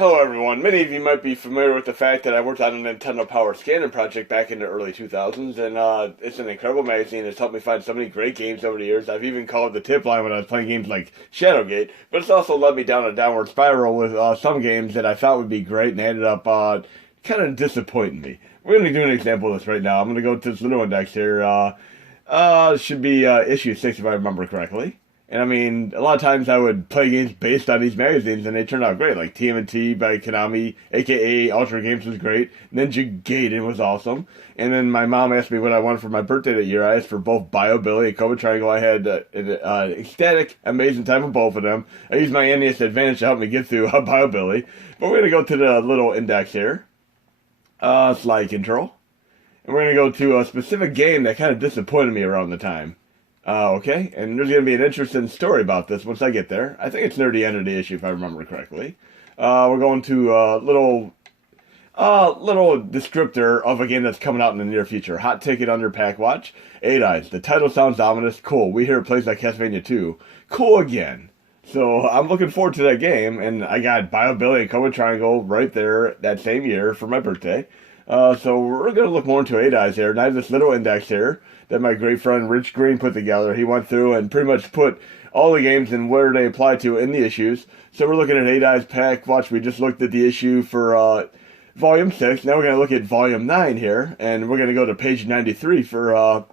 Hello everyone, many of you might be familiar with the fact that I worked on a Nintendo Power Scanning project back in the early 2000s, and it's an incredible magazine. It's helped me find so many great games over the years. I've even called the tip line when I was playing games like Shadowgate, but it's also led me down a downward spiral with some games that I thought would be great and ended up kind of disappointing me. We're going to do an example of this right now. I'm going to go to this little index here. It should be issue 6 if I remember correctly. And I mean, a lot of times I would play games based on these magazines, and they turned out great. Like TMNT by Konami, AKA Ultra Games was great. Ninja Gaiden was awesome. And then my mom asked me what I wanted for my birthday that year. I asked for both Bio Billy and Cobra Triangle. I had an ecstatic, amazing time with both of them. I used my NES Advantage to help me get through Bio Billy. But we're going to go to the little index here. Slide control. And we're going to go to a specific game that kind of disappointed me around the time. Okay, and there's going to be an interesting story about this once I get there. I think it's near the end of the issue, if I remember correctly. We're going to a little descriptor of a game that's coming out in the near future. Hot Ticket Under Pack Watch. 8 Eyes. The title sounds ominous. Cool. We hear it plays like Castlevania 2. Cool again. So I'm looking forward to that game, and I got Bio Billy and Cobra Triangle right there that same year for my birthday. So we're going to look more into 8 Eyes here, and I have this little index here that my great friend Rich Green put together. He went through and pretty much put all the games and where they apply to in the issues. So we're looking at 8 Eyes Pack Watch. We just looked at the issue for Volume 6. Now we're going to look at Volume 9 here, and we're going to go to page 93 for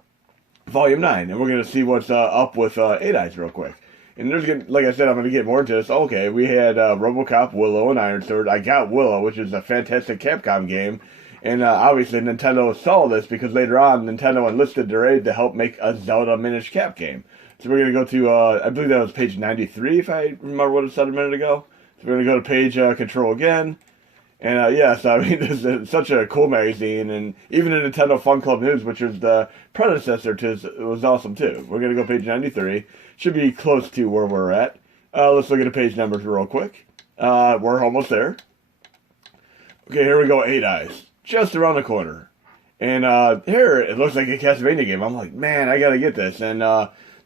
Volume 9, and we're going to see what's up with 8 Eyes real quick. And there's gonna, like I said, I'm going to get more into this. Okay, we had RoboCop, Willow, and Iron Sword. I got Willow, which is a fantastic Capcom game. And obviously Nintendo saw this because later on Nintendo enlisted their aid to help make a Zelda Minish Cap game. So we're going to go to, I believe that was page 93 if I remember what it said a minute ago. So we're going to go to page control again. And yes, I mean, this is such a cool magazine. And even the Nintendo Fun Club News, which was the predecessor to this, it was awesome too. We're going to go page 93. Should be close to where we're at. Let's look at the page numbers real quick. We're almost there. Okay, here we go, 8 Eyes. Just around the corner. And here, it looks like a Castlevania game. I'm like, man, I gotta get this. And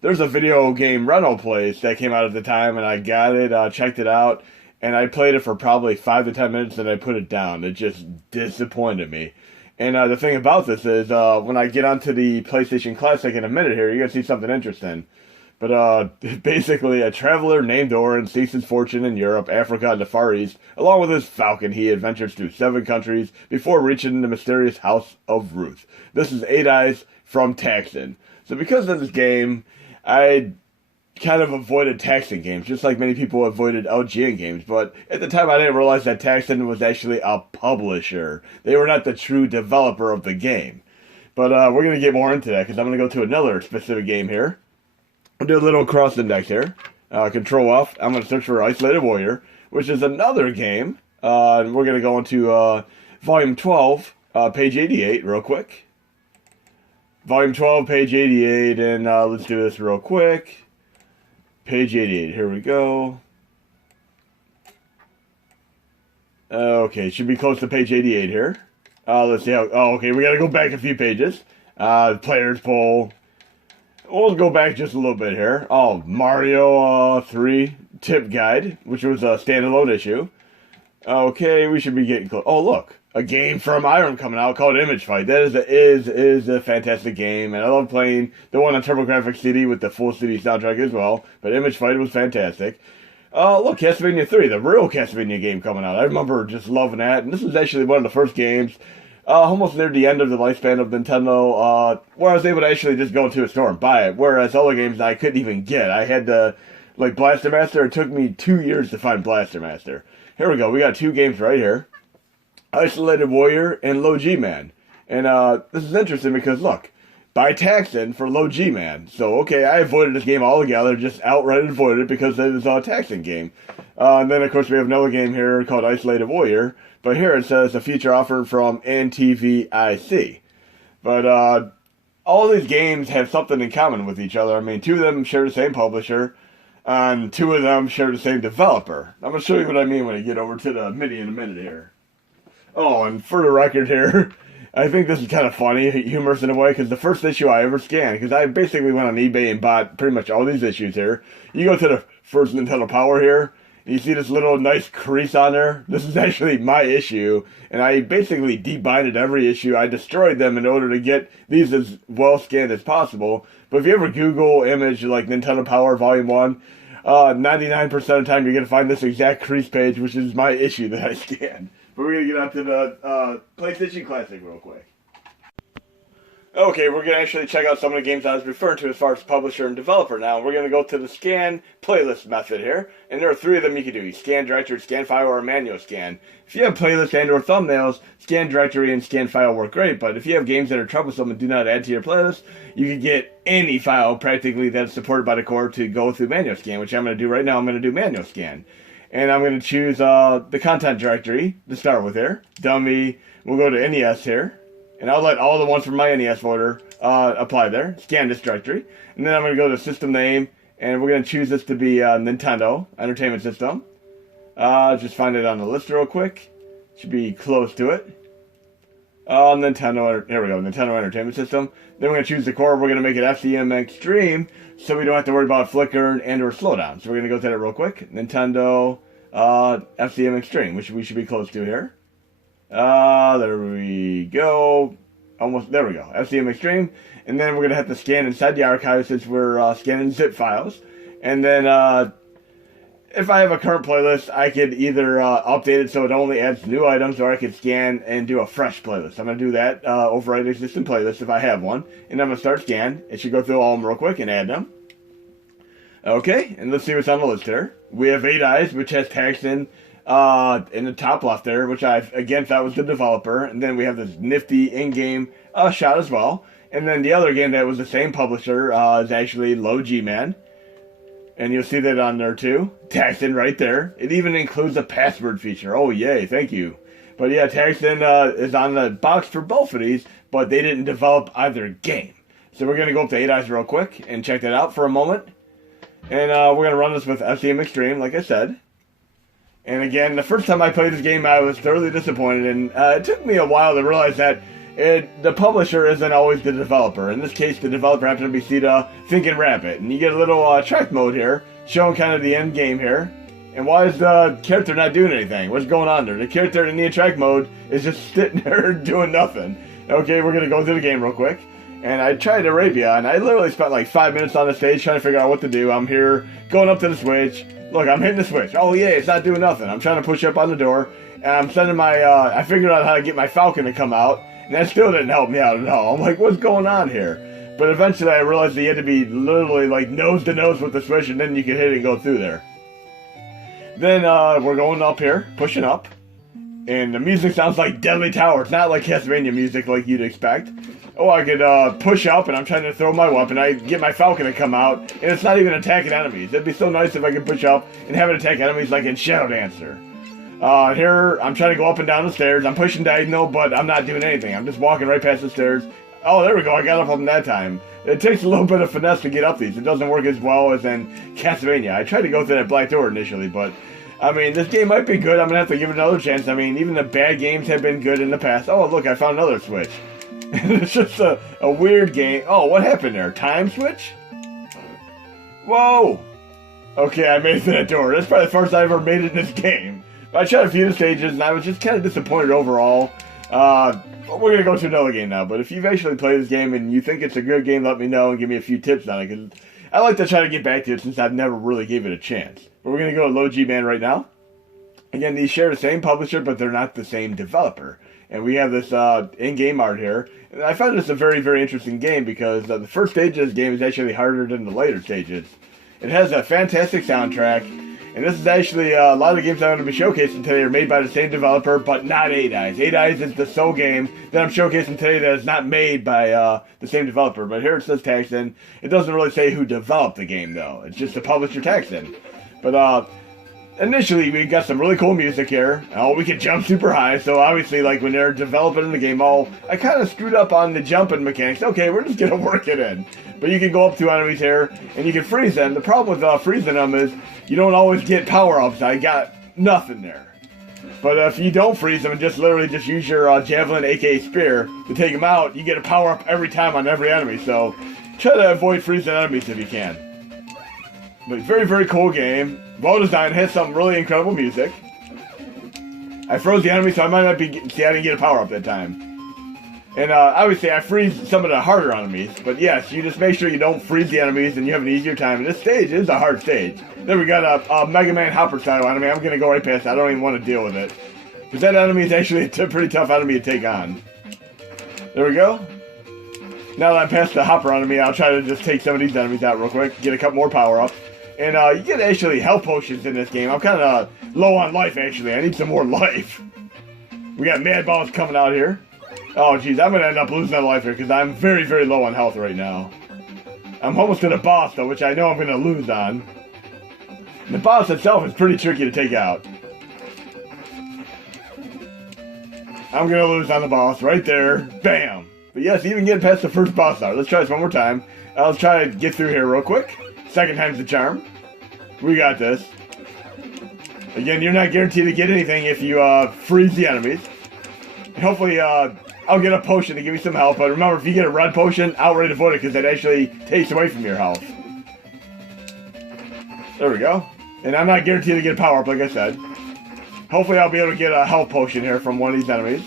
there's a video game rental place that came out at the time, and I got it, checked it out, and I played it for probably 5 to 10 minutes, and I put it down. It just disappointed me. And the thing about this is, when I get onto the PlayStation Classic in a minute here, you're gonna see something interesting. But basically, a traveler named Orin seeks his fortune in Europe, Africa, and the Far East. Along with his falcon, he adventures through 7 countries before reaching the mysterious House of Ruth. This is 8 Eyes from Taxton. So because of this game, I kind of avoided Taxton games, just like many people avoided LJN games. But at the time, I didn't realize that Taxton was actually a publisher. They were not the true developer of the game. But we're going to get more into that, because I'm going to go to another specific game here. I'll do a little cross index here. Control off. I'm going to search for Isolated Warrior, which is another game. And we're going to go into Volume 12, page 88, real quick. Volume 12, page 88, and let's do this real quick. Page 88, here we go. Okay, should be close to page 88 here. Let's see how, okay, we got to go back a few pages. Players poll. We'll go back just a little bit here. Oh, Mario 3 tip guide, which was a standalone issue. Okay, we should be getting close. Oh, look, a game from Irem coming out called Image Fight. That is a fantastic game, and I love playing the one on TurboGrafx CD with the full CD soundtrack as well. But Image Fight was fantastic. Look, Castlevania 3, the real Castlevania game coming out. I remember just loving that, and this was actually one of the first games. Almost near the end of the lifespan of Nintendo, where I was able to actually just go into a store and buy it, whereas other games I couldn't even get. I had to, like Blaster Master, it took me 2 years to find Blaster Master. Here we go, we got 2 games right here. Isolated Warrior and Low G-Man. And this is interesting because, look, by Taxton for Low G-Man. So, okay, I avoided this game altogether, just outright avoided it because it was a Taxton game. And then, of course, we have another game here called Isolated Warrior. But here it says a feature offered from NTVIC. But all these games have something in common with each other. I mean, 2 of them share the same publisher, and 2 of them share the same developer. I'm going to show you what I mean when I get over to the MIDI in a minute here. Oh, and for the record here, I think this is kind of funny, humorous in a way, because the first issue I ever scanned, because I basically went on eBay and bought pretty much all these issues here. You go to the first Nintendo Power here, You see this little nice crease on there? This is actually my issue, and I basically debinded every issue. I destroyed them in order to get these as well scanned as possible. But if you ever Google image like Nintendo Power Volume 1, 99% of the time you're going to find this exact crease page, which is my issue that I scanned. But we're going to get on to the PlayStation Classic real quick. Okay, we're going to actually check out some of the games I was referring to as far as publisher and developer now. We're going to go to the scan playlist method here, and there are 3 of them you can do. You scan directory, scan file, or a manual scan. If you have playlists and or thumbnails, scan directory and scan file work great, but if you have games that are troublesome and do not add to your playlist, you can get any file practically that's supported by the core to go through manual scan, which I'm going to do right now. I'm going to do manual scan. And I'm going to choose the content directory to start with here. Dummy. We'll go to NES here. And I'll let all the ones from my NES folder apply there. Scan this directory. And then I'm going to go to system name. And we're going to choose this to be Nintendo Entertainment System. Just find it on the list real quick. Should be close to it. Nintendo, here we go, Nintendo Entertainment System. Then we're going to choose the core. We're going to make it FCM Extreme, so we don't have to worry about flicker and or slowdown. So we're going to go to that real quick. Nintendo FCM Extreme, which we should be close to here. There we go. Almost, there we go. FCM Extreme. And then we're going to have to scan inside the archive since we're scanning zip files. And then if I have a current playlist, I could either update it so it only adds new items, or I could scan and do a fresh playlist. I'm going to do that, overwrite existing playlist if I have one. And I'm going to start scan. It should go through all of them real quick and add them. Okay, and let's see what's on the list here. We have 8 Eyes, which has tags in the top left there, which I again thought was the developer. And then we have this nifty in-game shot as well. And then the other game that was the same publisher is actually Low G-Man. And you'll see that on there too. Taxton right there. It even includes a password feature. Oh, yay, thank you. But yeah, Taxton is on the box for both of these, but they didn't develop either game. So we're going to go up to 8 Eyes real quick and check that out for a moment. And we're going to run this with FCM Extreme, like I said. And again, the first time I played this game, I was thoroughly disappointed. And it took me a while to realize that the publisher isn't always the developer. In this case, the developer happens to be Sita Thinking Rabbit. And you get a little track mode here, showing kind of the end game here. And why is the character not doing anything? What's going on there? The character in the track mode is just sitting there doing nothing. Okay, we're going to go through the game real quick. And I tried Arabia, and I literally spent like 5 minutes on the stage trying to figure out what to do. I'm here, going up to the switch. Look, I'm hitting the switch. Oh, yeah, it's not doing nothing. I'm trying to push up on the door. And I'm sending my, I figured out how to get my Falcon to come out. And that still didn't help me out at all. I'm like, what's going on here? But eventually I realized that you had to be literally like nose to nose with the switch, and then you could hit it and go through there. Then we're going up here, pushing up. And the music sounds like Deadly Tower. It's not like Castlevania music like you'd expect. Oh, I could push up, and I'm trying to throw my weapon. I get my Falcon to come out, and it's not even attacking enemies. It'd be so nice if I could push up and have it attack enemies like in Shadow Dancer. Here, I'm trying to go up and down the stairs. I'm pushing diagonal, but I'm not doing anything. I'm just walking right past the stairs. Oh, there we go. I got up on that time. It takes a little bit of finesse to get up these. It doesn't work as well as in Castlevania. I tried to go through that black door initially, but I mean, this game might be good. I'm going to have to give it another chance. I mean, even the bad games have been good in the past. Oh, look, I found another switch. It's just a weird game. Oh, what happened there? Time switch? Whoa! Okay, I made it to that door. That's probably the first I ever made it in this game. I tried a few of the stages, and I was just kind of disappointed overall. We're going to go to another game now, but if you've actually played this game and you think it's a good game, let me know and give me a few tips on it, because I like to try to get back to it since I've never really gave it a chance. But we're going to go to Low G-Man right now. Again, these share the same publisher, but they're not the same developer. And we have this in-game art here. And I found this a very, very interesting game because the first stage of this game is actually harder than the later stages. It has a fantastic soundtrack. And this is actually a lot of the games I'm going to be showcasing today are made by the same developer, but not 8 Eyes. 8 Eyes is the sole game that I'm showcasing today that is not made by the same developer. But here it says Taxton. It doesn't really say who developed the game, though. It's just the publisher Taxton. But initially, we got some really cool music here. Oh, we can jump super high. So obviously, like when they're developing the game, I kind of screwed up on the jumping mechanics. Okay, we're just going to work it in. But you can go up to enemies here, and you can freeze them. The problem with freezing them is you don't always get power-ups. I got nothing there. But if you don't freeze them and just literally just use your javelin, aka spear, to take them out, you get a power-up every time on every enemy. So try to avoid freezing enemies if you can. But very, very cool game. Well designed, has some really incredible music. I froze the enemy, so I might not be... See, I didn't get a power-up that time. And obviously, I freeze some of the harder enemies. But yes, you just make sure you don't freeze the enemies and you have an easier time. And this stage is a hard stage. Then we got a Mega Man Hopper-style enemy. I'm going to go right past that. I don't even want to deal with it. Because that enemy is actually a pretty tough enemy to take on. There we go. Now that I'm past the Hopper enemy, I'll try to just take some of these enemies out real quick. Get a couple more power-ups. And you get actually health potions in this game. I'm kind of low on life, actually. I need some more life. We got Mad Balls coming out here. Oh, jeez, I'm going to end up losing that life here because I'm very, very low on health right now. I'm almost to the boss, though, which I know I'm going to lose on. The boss itself is pretty tricky to take out. I'm going to lose on the boss right there. Bam! But yes, even getting past the first boss now. Let's try this one more time. I'll try to get through here real quick. Second time's the charm. We got this. Again, you're not guaranteed to get anything if you freeze the enemies. And hopefully, I'll get a potion to give you some health, but remember, if you get a red potion, outright avoid it, because that actually takes away from your health. There we go. And I'm not guaranteed to get a power-up, like I said. Hopefully, I'll be able to get a health potion here from one of these enemies.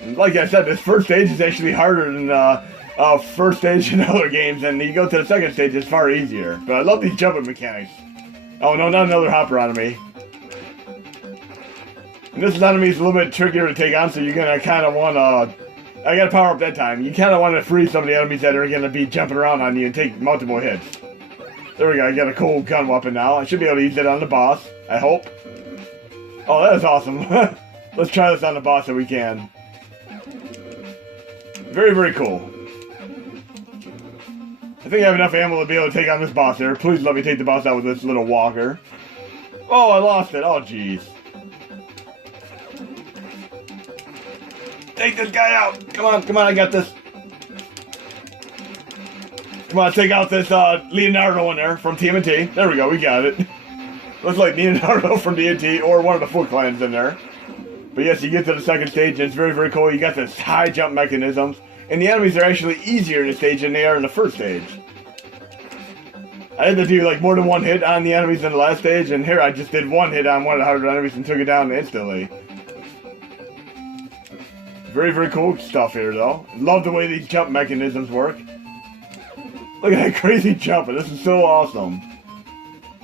And like I said, this first stage is actually harder than first stage in other games, and you go to the second stage, it's far easier. But I love these jumping mechanics. Oh, no, not another Hopper enemy. And this enemy is a little bit trickier to take on, so you're going to kind of want to... I got to power up that time. You kind of want to freeze some of the enemies that are going to be jumping around on you and take multiple hits. There we go. I got a cool gun weapon now. I should be able to use it on the boss. I hope. Oh, that is awesome. Let's try this on the boss if we can. Very, very cool. I think I have enough ammo to be able to take on this boss here. Please let me take the boss out with this little walker. Oh, I lost it. Oh, jeez. Take this guy out! Come on, I got this. Come on, take out this Leonardo in there from TMNT. There we go, we got it. Looks like Leonardo from TMNT or one of the Foot Clans in there. But yes, you get to the second stage and it's very, very cool. You got this high jump mechanisms. And the enemies are actually easier in this stage than they are in the first stage. I had to do like more than one hit on the enemies in the last stage. And here I just did one hit on one of the harder enemies and took it down instantly. Very, very cool stuff here, though. Love the way these jump mechanisms work. Look at that crazy jumping. This is so awesome.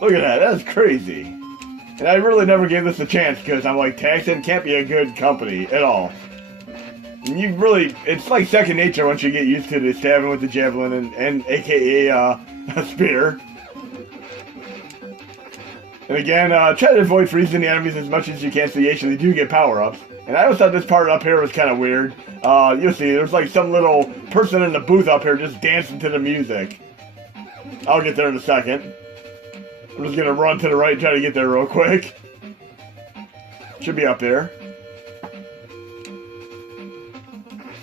Look at that. That's crazy. And I really never gave this a chance because I'm like, Taxon can't be a good company at all. And you really, it's like second nature once you get used to the stabbing with the javelin and AKA a spear. And again, try to avoid freezing the enemies as much as you can so you actually do get power-ups. And I always thought this part up here was kind of weird. You'll see, there's like some little person in the booth up here just dancing to the music. I'll get there in a second. I'm just going to run to the right and try to get there real quick. Should be up there.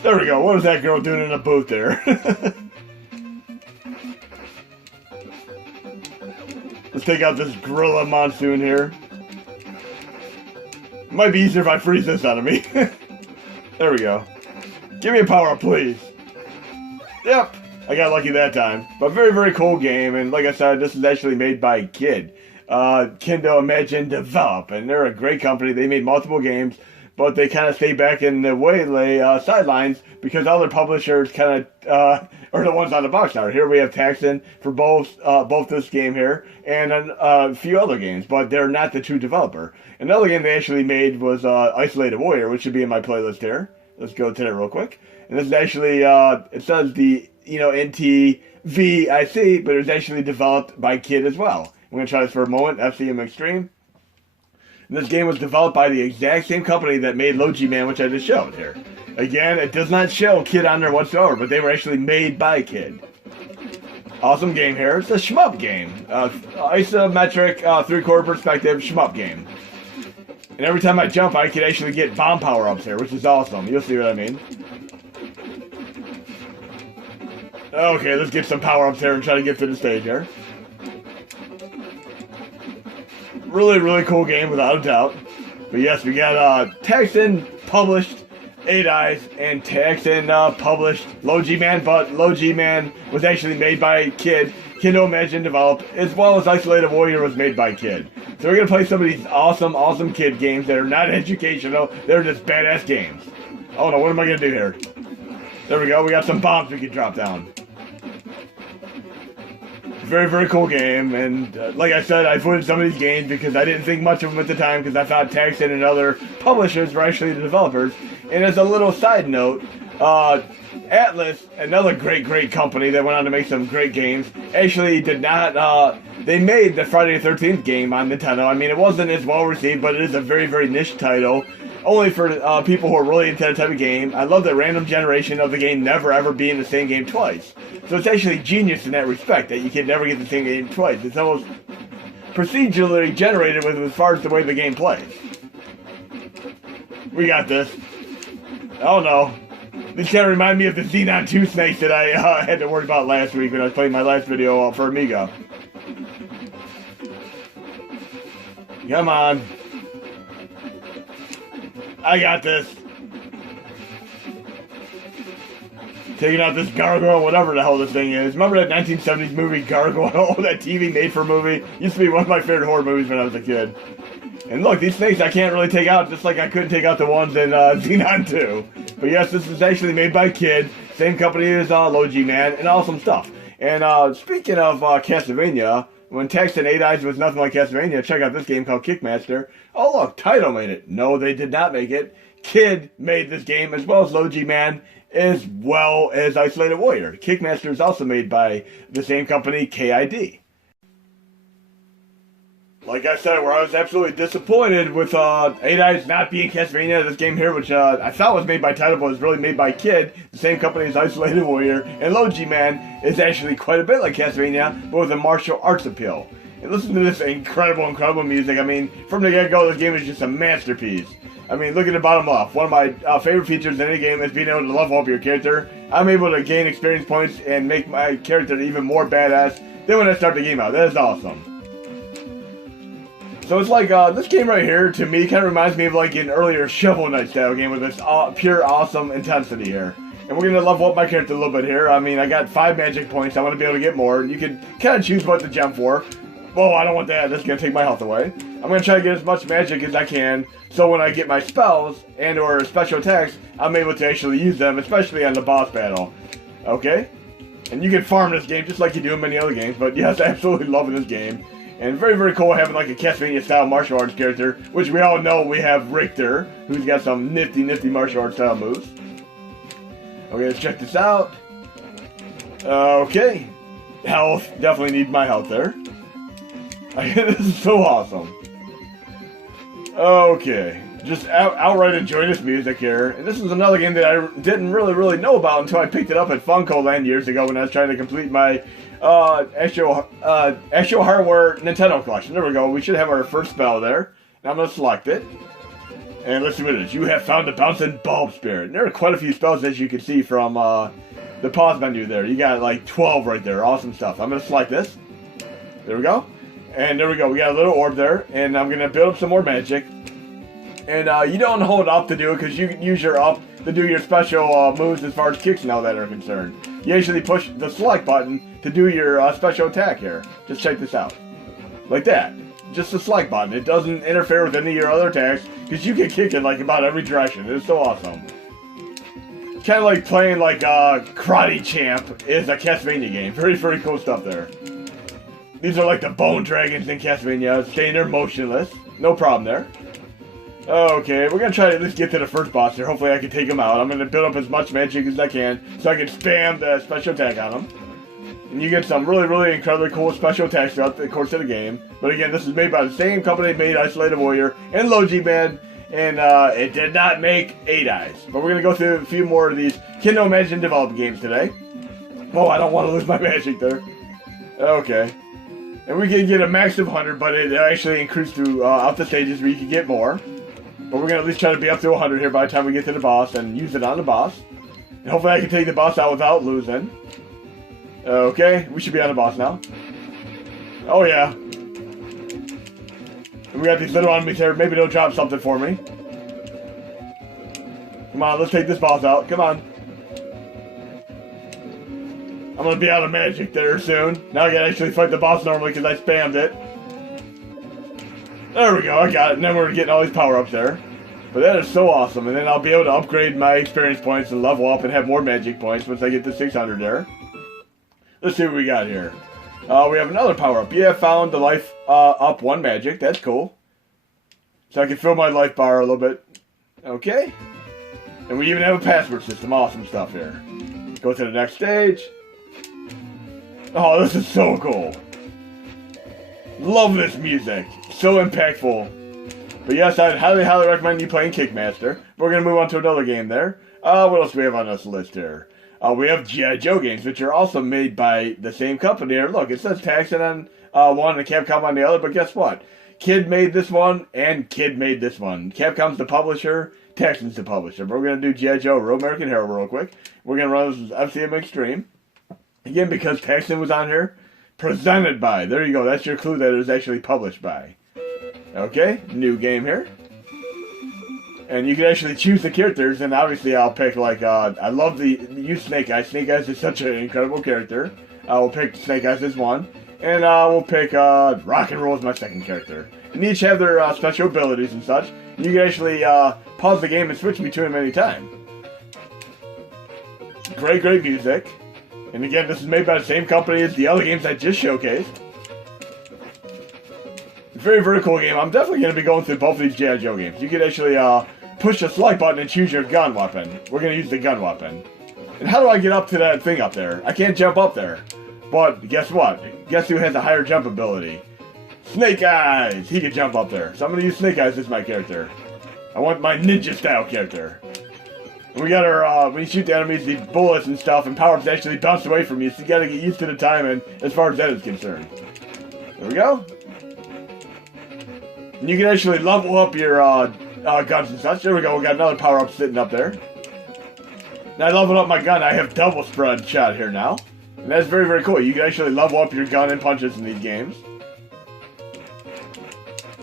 There we go. What is that girl doing in the booth there? Let's take out this Gorilla Monsoon here. It might be easier if I freeze this enemy. There we go. Give me a power-up, please. Yep. I got lucky that time. But very, very cool game. And like I said, this is actually made by Kindle Imagine Develop. And they're a great company. They made multiple games. But they kind of stay back in the waylay sidelines because other publishers kind of are the ones on the box art. Here we have Taxon for both this game here and a few other games, but they're not the true developer. Another game they actually made was Isolated Warrior, which should be in my playlist here. Let's go to that real quick. And this is actually, it says the, NTVIC, but it was actually developed by Kid as well. I'm going to try this for a moment, FCM Extreme. And this game was developed by the exact same company that made Logi Man, which I just showed here. Again, it does not show Kid on there whatsoever, but they were actually made by Kid. Awesome game here. It's a shmup game. Isometric, three-quarter perspective shmup game. And every time I jump, I can actually get bomb power-ups here, which is awesome. You'll see what I mean. Okay, let's get some power-ups here and try to get through the stage here. Really, really cool game, without a doubt. But yes, we got Taxon published 8 Eyes and Taxon published Logi Man, but Logi Man was actually made by Kid. Kindle Imagine Develop, as well as Isolated Warrior was made by Kid. So we're going to play some of these awesome Kid games that are not educational, they're just badass games. Oh no, what am I going to do here? There we go, we got some bombs we can drop down. Very cool game, and like I said, I avoided some of these games because I didn't think much of them at the time because I thought Taxon and other publishers were actually the developers. And as a little side note, Atlus, another great company that went on to make some great games, actually did not, they made the Friday the 13th game on Nintendo. I mean, it wasn't as well received, but it is a very niche title. Only for people who are really into that type of game. I love the random generation of the game never ever being the same game twice. So it's actually genius in that respect, that you can never get the same game twice. It's almost procedurally generated with as far as the way the game plays. We got this. Oh no. This kind of reminds me of the Xenon 2 snakes that I had to worry about last week when I was playing my last video for Amiga. Come on. I got this. Taking out this gargoyle, whatever the hell this thing is. Remember that 1970s movie Gargoyle? That TV made-for movie? Used to be one of my favorite horror movies when I was a kid. And look, these snakes I can't really take out, just like I couldn't take out the ones in Xenon 2. But yes, this is actually made by Kid. Same company as Logi Man, and awesome stuff. And speaking of Castlevania, when Taxon 8 Eyes was nothing like Castlevania, check out this game called Kickmaster. Oh look, Taito made it. No, they did not make it. Kid made this game, as well as Logi Man, as well as Isolated Warrior. Kickmaster is also made by the same company, KID. Like I said, where I was absolutely disappointed with 8 Eyes not being Castlevania, this game here, which I thought was made by Taito, but was really made by Kid, the same company as Isolated Warrior, and Logi Man is actually quite a bit like Castlevania, but with a martial arts appeal. And listen to this incredible music. I mean, from the get-go, this game is just a masterpiece. I mean, look at the bottom left. One of my favorite features in any game is being able to level up your character. I'm able to gain experience points and make my character even more badass than when I start the game out. That is awesome. So it's like, this game right here, to me, kind of reminds me of like an earlier Shovel Knight style game with this pure awesome intensity here. And we're going to level up my character a little bit here. I mean, I got 5 magic points. I want to be able to get more. You can kind of choose what to jump for. Whoa, I don't want that. That's going to take my health away. I'm going to try to get as much magic as I can, so when I get my spells and or special attacks, I'm able to actually use them, especially on the boss battle. Okay? And you can farm this game just like you do in many other games, but yes, absolutely loving this game. And very cool having like a Castlevania-style martial arts character, which we all know we have Richter, who's got some nifty martial arts style moves. Okay, let's check this out. Okay. Health. Definitely need my health there. This is so awesome. Okay. Just outright enjoying this music here. And this is another game that I didn't really know about until I picked it up at Funko Land years ago when I was trying to complete my actual hardware Nintendo collection. There we go. We should have our first spell there. Now I'm going to select it. And let's see what it is. You have found the bouncing bulb spirit. And there are quite a few spells, as you can see from the pause menu there. You got like 12 right there. Awesome stuff. I'm going to select this. There we go. And there we go. We got a little orb there. And I'm going to build up some more magic. And you don't hold up to do it because you can use your up to do your special moves as far as kicks and all that are concerned. You actually push the select button to do your special attack here. Just check this out. Like that. Just the select button. It doesn't interfere with any of your other attacks because you can kick it like about every direction. It's so awesome. It's kind of like playing like Karate Champ is a Castlevania game. Very cool stuff there. These are like the bone dragons in Castlevania, staying there motionless. No problem there. Okay, we're going to try to at least get to the first boss here. Hopefully I can take him out. I'm going to build up as much magic as I can so I can spam the special attack on him. And you get some really incredibly cool special attacks throughout the course of the game. But again, this is made by the same company that made Isolated Warrior and Logi Man. And it did not make 8 Eyes. But we're going to go through a few more of these Kindle Imagine Develop games today. Oh, I don't want to lose my magic there. Okay. And we can get a max of 100, but it actually increases throughout the stages where you can get more. But we're going to at least try to be up to 100 here by the time we get to the boss and use it on the boss. And hopefully I can take the boss out without losing. Okay, we should be on the boss now. Oh yeah. And we got these little enemies here. Maybe they'll drop something for me. Come on, let's take this boss out. Come on. I'm gonna be out of magic there soon. Now I can actually fight the boss normally because I spammed it. There we go, I got it. And then we're getting all these power-ups there. But that is so awesome. And then I'll be able to upgrade my experience points and level up and have more magic points once I get to 600 there. Let's see what we got here. We have another power-up. Yeah, found the life up 1 magic. That's cool. So I can fill my life bar a little bit. Okay. And we even have a password system. Awesome stuff here. Go to the next stage. Oh, this is so cool. Love this music. So impactful. But yes, I'd highly recommend you playing Kickmaster. We're going to move on to another game there. What else do we have on this list here? We have G.I. Joe games, which are also made by the same company here. Look, it says Taxon on one and Capcom on the other, but guess what? Kid made this one, and Kid made this one. Capcom's the publisher, Taxon's the publisher. But we're going to do G.I. Joe Real American Hero real quick. We're going to run this as FCM Extreme. Again, because Taxon was on here, presented by. There you go, that's your clue that it was actually published by. Okay, new game here. And you can actually choose the characters, and obviously I'll pick, like, I love use Snake Eyes. Snake Eyes is such an incredible character. I will pick Snake Eyes as one, and we'll pick Rock and Roll as my second character. And each have their special abilities and such. And you can actually pause the game and switch between them anytime. Great music. And again, this is made by the same company as the other games I just showcased. Very cool game. I'm definitely going to be going through both of these G.I. Joe games. You can actually push the select button and choose your gun weapon. We're going to use the gun weapon. And how do I get up to that thing up there? I can't jump up there. But guess what? Guess who has a higher jump ability? Snake Eyes! He can jump up there. So I'm going to use Snake Eyes as my character. I want my ninja style character. And we got our, when you shoot the enemies, the bullets and stuff, and power-ups actually bounce away from you, so you got to get used to the timing as far as that is concerned. There we go. And you can actually level up your guns and such. There we go, we got another power-up sitting up there. Now I leveled up my gun, I have double spread shot here now. And that's very cool. You can actually level up your gun and punches in these games.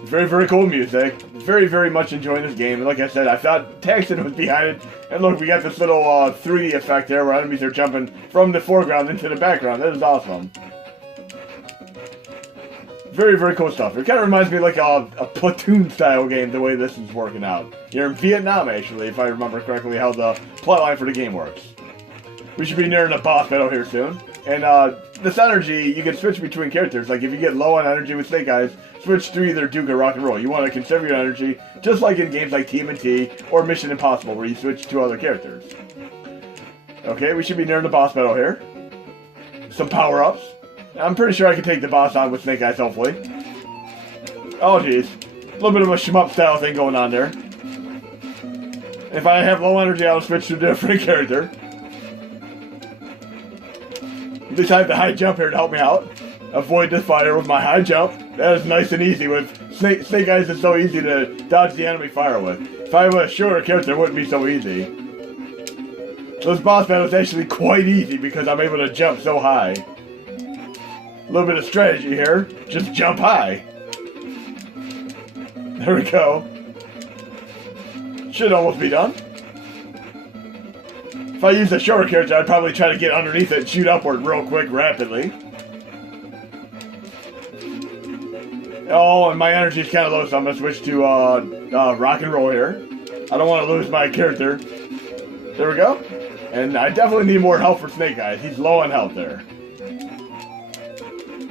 Very cool music. Very much enjoying this game. And like I said, I thought Taxon was behind it. And look, we got this little 3D effect there where enemies are jumping from the foreground into the background. That is awesome. Very cool stuff. It kind of reminds me of like a Platoon style game, the way this is working out. You're in Vietnam, actually, if I remember correctly, how the plotline for the game works. We should be nearing the boss battle here soon. And this energy, you can switch between characters. Like if you get low on energy with Snake Eyes, switch to either Duke or Rock and Roll. You want to conserve your energy, just like in games like TMNT or Mission Impossible, where you switch to other characters. Okay, we should be nearing the boss battle here. Some power-ups. I'm pretty sure I can take the boss on with Snake Eyes, hopefully. Oh, jeez. A little bit of a shmup style thing going on there. If I have low energy, I'll switch to a different character. At least I have the high jump here to help me out. Avoid this fire with my high jump. That is nice and easy with Snake Eyes is so easy to dodge the enemy fire with. If I were a shorter character, it wouldn't be so easy. This boss battle is actually quite easy because I'm able to jump so high. A little bit of strategy here. Just jump high. There we go. Should almost be done. If I use a shorter character, I'd probably try to get underneath it and shoot upward real quick, rapidly. Oh, and my energy's kind of low, so I'm going to switch to Rock and Roll here. I don't want to lose my character. There we go. And I definitely need more health for Snake Eyes. He's low on health there.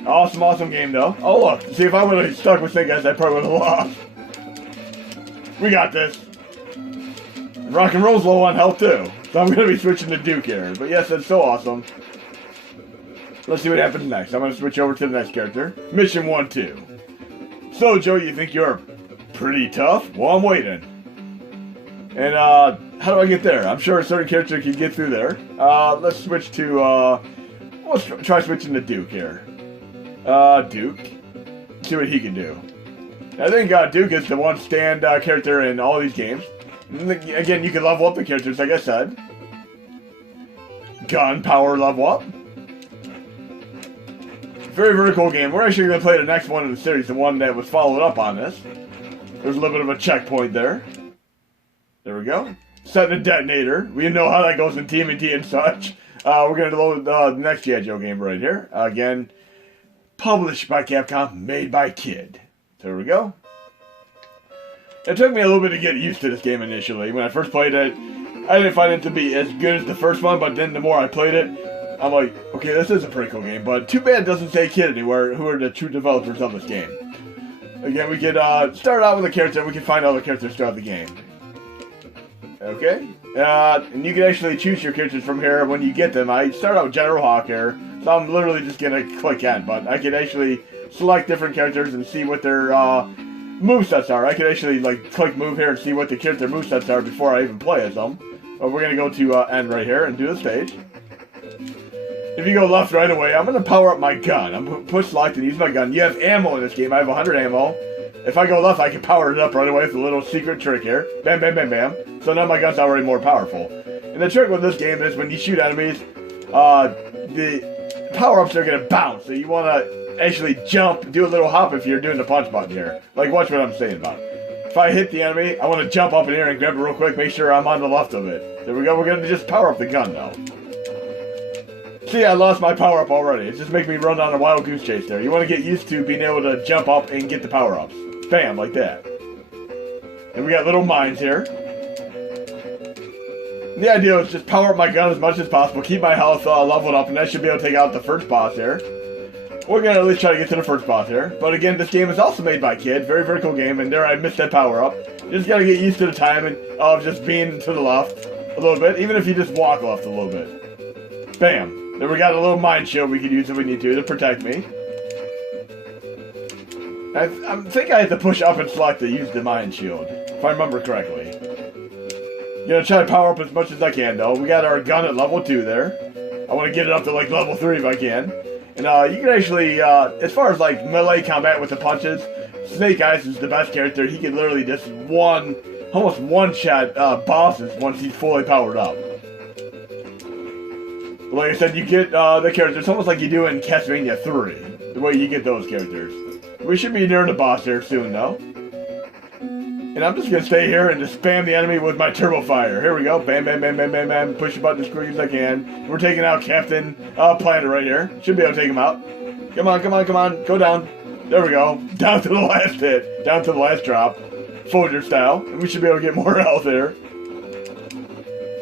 Awesome game, though. Oh, look. See, if I would have stuck with Snake Eyes, I probably would have lost. We got this. Rock and Roll's low on health, too. So I'm going to be switching to Duke here. But yes, that's so awesome. Let's see what happens next. I'm going to switch over to the next character. Mission 1-2. So, Joe, you think you're pretty tough? Well, I'm waiting. And, how do I get there? I'm sure a certain character can get through there. Let's switch to, let's try switching to Duke here. Duke. See what he can do. I think, Duke is the one stand, character in all these games. And again, you can level up the characters, like I said. Gun power level up. Very cool game. We're actually going to play the next one in the series, the one that was followed up on this. There's a little bit of a checkpoint there. There we go. Setting a detonator. We know how that goes in TMNT and such. We're going to load the next G.I. Joe game right here. Again, published by Capcom, made by Kid. So here we go. It took me a little bit to get used to this game initially. When I first played it, I didn't find it to be as good as the first one, but then the more I played it, I'm like, okay, this is a pretty cool game, but too bad it doesn't say Kid anywhere, who are the true developers of this game. Again, we could start out with a character, and we can find other characters throughout the game. Okay, and you can actually choose your characters from here when you get them. I start out with General Hawk here, so I'm literally just going to click on, but I can actually select different characters and see what their movesets are. I can actually like click move here and see what the character movesets are before I even play as them. But we're going to go to end right here and do the stage. If you go left right away, I'm going to power up my gun. I'm going to push select and use my gun. You have ammo in this game. I have 100 ammo. If I go left, I can power it up right away with a little secret trick here. Bam, bam, bam, bam. So now my gun's already more powerful. And the trick with this game is when you shoot enemies, the power-ups are going to bounce. So you want to actually jump, do a little hop if you're doing the punch button here. Like, watch what I'm saying about it. If I hit the enemy, I want to jump up in here and grab it real quick, make sure I'm on the left of it. There we go, we're going to just power up the gun now. See, I lost my power up already. It's just making me run on a wild goose chase there. You want to get used to being able to jump up and get the power ups. Bam, like that. And we got little mines here. The idea is just power up my gun as much as possible, keep my health leveled up, and I should be able to take out the first boss here. We're going to at least try to get to the first boss here. But again, this game is also made by Kid. Very, very cool game. And there I missed that power up. You just got to get used to the timing of just being to the left a little bit. Even if you just walk left a little bit. Bam. Then we got a little mine shield we could use if we need to protect me. I think I have to push up and select to use the mine shield. If I remember correctly. Gonna try to power up as much as I can though. We got our gun at level 2 there. I want to get it up to like level 3 if I can. And you can actually, as far as like melee combat with the punches, Snake Eyes is the best character. He can literally just almost one-shot bosses once he's fully powered up. Like I said, you get the characters, it's almost like you do in Castlevania 3, the way you get those characters. We should be near the boss here soon though. And I'm just going to stay here and just spam the enemy with my turbo fire. Here we go. Bam, bam, bam, bam, bam, bam. Push the button as quick as I can. We're taking out Captain Planet right here. Should be able to take him out. Come on, come on, come on. Go down. There we go. Down to the last hit. Down to the last drop. Folger style. And we should be able to get more health here.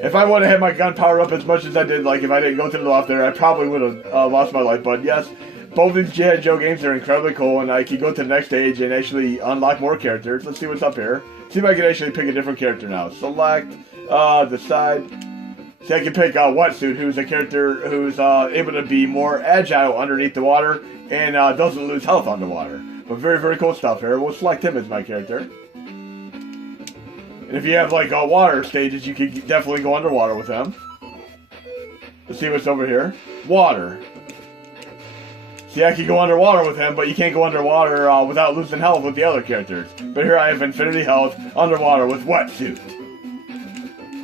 If I would have had my gun powered up as much as I did, like if I didn't go to the left there, I probably would have lost my life. But yes, both these G.I. Joe games are incredibly cool, and I can go to the next stage and actually unlock more characters. Let's see what's up here. See if I can actually pick a different character now. Select, decide. See, I can pick Wetsuit, who's a character who's able to be more agile underneath the water and doesn't lose health underwater. But very, very cool stuff here. We'll select him as my character. And if you have like water stages, you can definitely go underwater with him. Let's see what's over here. Water. See, I can go underwater with him, but you can't go underwater without losing health with the other characters. But here I have infinity health underwater with Wetsuit.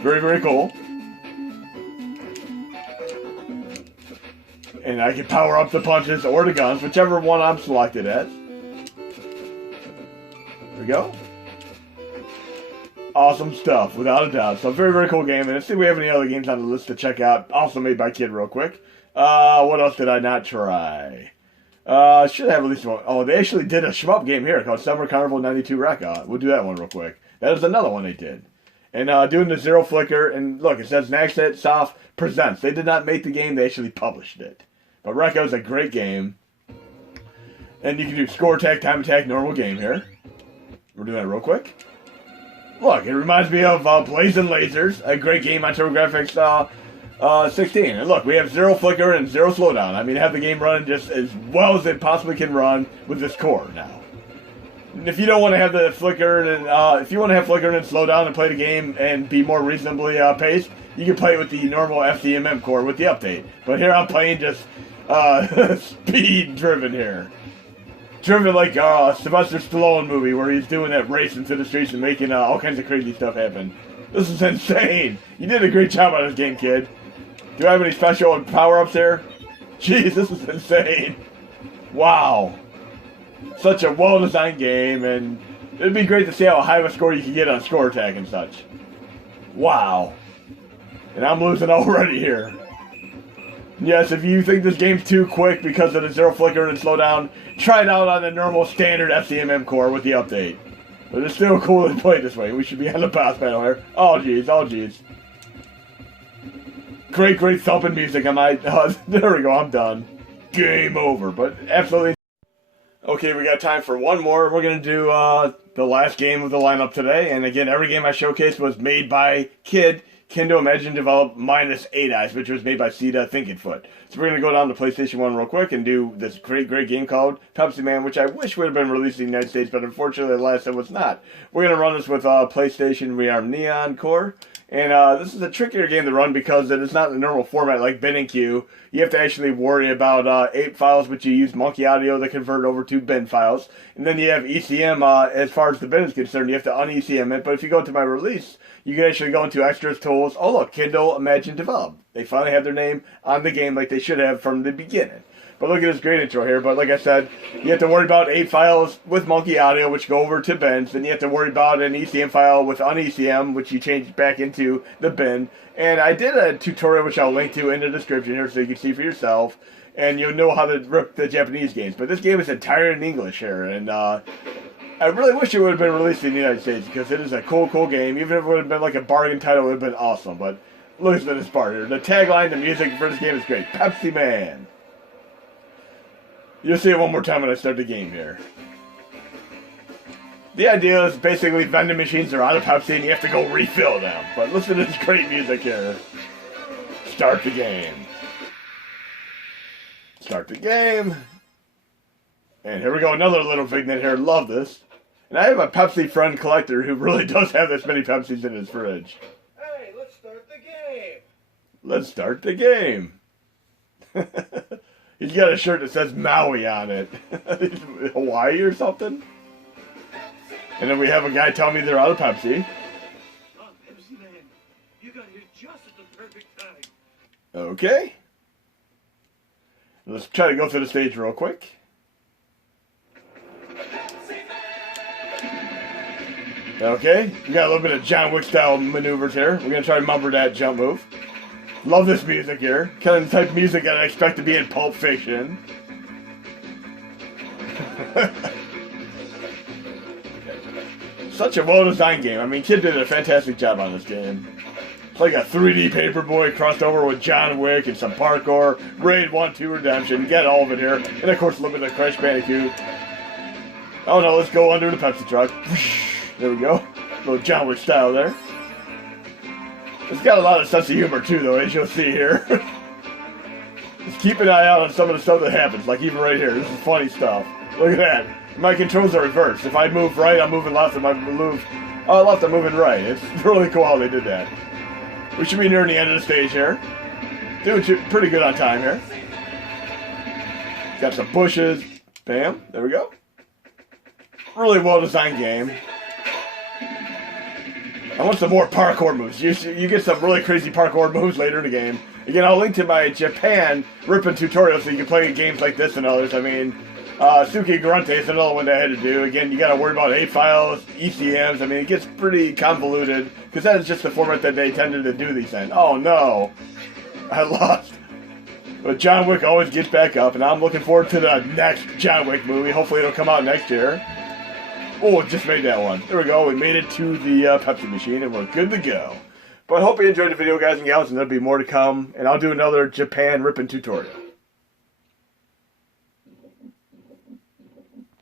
Very, very cool. And I can power up the punches or the guns, whichever one I'm selected as. There we go. Awesome stuff, without a doubt. So, very, very cool game. And let's see if we have any other games on the list to check out. Also made by Kid real quick. What else did I not try? Should have at least one. Oh, they actually did a shmup game here called Summer Carnival 92 Wreck. We'll do that one real quick. That is another one they did. And doing the zero flicker, and look, it says Naxxat Soft Presents. They did not make the game, they actually published it. But Recco is a great game. And you can do score attack, time attack, normal game here. We're doing that real quick. Look, it reminds me of Blazing Lasers, a great game on TurboGrafx 16. And look, we have zero flicker and zero slowdown. I mean, have the game running just as well as it possibly can run with this core now. And if you don't want to have the flicker and if you want to have flicker and slow down and play the game and be more reasonably paced, you can play it with the normal FDMM core with the update. But here I'm playing just speed driven here. Driven like Sylvester Stallone movie where he's doing that racing through the streets and making all kinds of crazy stuff happen. This is insane. You did a great job on this game, Kid. Do I have any special power-ups here? Jeez, this is insane. Wow. Such a well-designed game, and it'd be great to see how high of a score you can get on score attack and such. Wow. And I'm losing already here. Yes, if you think this game's too quick because of the zero flicker and slowdown, try it out on the normal standard FCMM core with the update. But it's still cool to play this way. We should be on the boss panel here. Oh jeez, oh jeez. Great thumping music. There we go, I'm done. Game over, but absolutely. Okay, we got time for one more. We're going to do the last game of the lineup today. And again, every game I showcased was made by Kindle Imagine Develop minus 8 Eyes, which was made by Sita Thinking Foot. So we're going to go down to PlayStation 1 real quick and do this great game called Pepsi Man, which I wish would have been released in the United States, but unfortunately, alas, it was not. We're going to run this with PlayStation VR Neon Core. And this is a trickier game to run because it is not the normal format like bin and queue. You have to actually worry about 8 files, which you use Monkey Audio to convert over to bin files. And then you have ECM as far as the bin is concerned. You have to un-ECM it. But if you go to my release, you can actually go into extras, tools. Oh look, Kindle Imagine Develop. They finally have their name on the game like they should have from the beginning. But look at this great intro here. But like I said, you have to worry about 8 files with Monkey Audio, which go over to bins. Then you have to worry about an ECM file with un-ECM, which you change back into the bin. And I did a tutorial, which I'll link to in the description here so you can see for yourself. And you'll know how to rip the Japanese games. But this game is entirely in English here. And I really wish it would have been released in the United States because it is a cool game. Even if it would have been like a bargain title, it would have been awesome. But look at this part here. The tagline, the music for this game is great. Pepsi Man. You'll see it one more time when I start the game here. The idea is basically vending machines are out of Pepsi and you have to go refill them. But listen to this great music here. Start the game. Start the game. And here we go, another little vignette here. Love this. And I have a Pepsi friend collector who really does have this many Pepsis in his fridge. Hey, let's start the game. Let's start the game. He's got a shirt that says Maui on it. Hawaii or something? And then we have a guy telling me they're out of Pepsi. Oh, Pepsi Man, you got here just at the perfect time. Okay. Let's try to go through the stage real quick. Okay, we got a little bit of John Wick style maneuvers here. We're going to try to remember that jump move. Love this music here. Kind of the type of music that I expect to be in Pulp Fiction. Such a well-designed game. I mean, Kid did a fantastic job on this game. It's like a 3D Paperboy crossed over with John Wick and some parkour. Raid 1, 2 Redemption. Get all of it here. And of course, a little bit of Crash Bandicoot. Oh no, let's go under the Pepsi truck. There we go. A little John Wick style there. It's got a lot of sense of humor too, though, as you'll see here. Just keep an eye out on some of the stuff that happens, like even right here. This is funny stuff. Look at that. My controls are reversed. If I move right, I'm moving left. If I move left, I'm moving right. It's really cool how they did that. We should be nearing the end of the stage here. Doing pretty good on time here. Got some bushes. Bam. There we go. Really well-designed game. I want some more parkour moves. You get some really crazy parkour moves later in the game. Again, I'll link to my Japan ripping tutorial so you can play games like this and others. I mean, Suki Grunte is another one that I had to do. Again, you got to worry about A files, ECMs. I mean, it gets pretty convoluted because that is just the format that they tended to do these in. Oh no, I lost. But John Wick always gets back up, and I'm looking forward to the next John Wick movie. Hopefully it'll come out next year. Oh, just made that one. There we go. We made it to the Pepsi machine, and we're good to go. But I hope you enjoyed the video, guys and gals, and there'll be more to come. And I'll do another Japan ripping tutorial.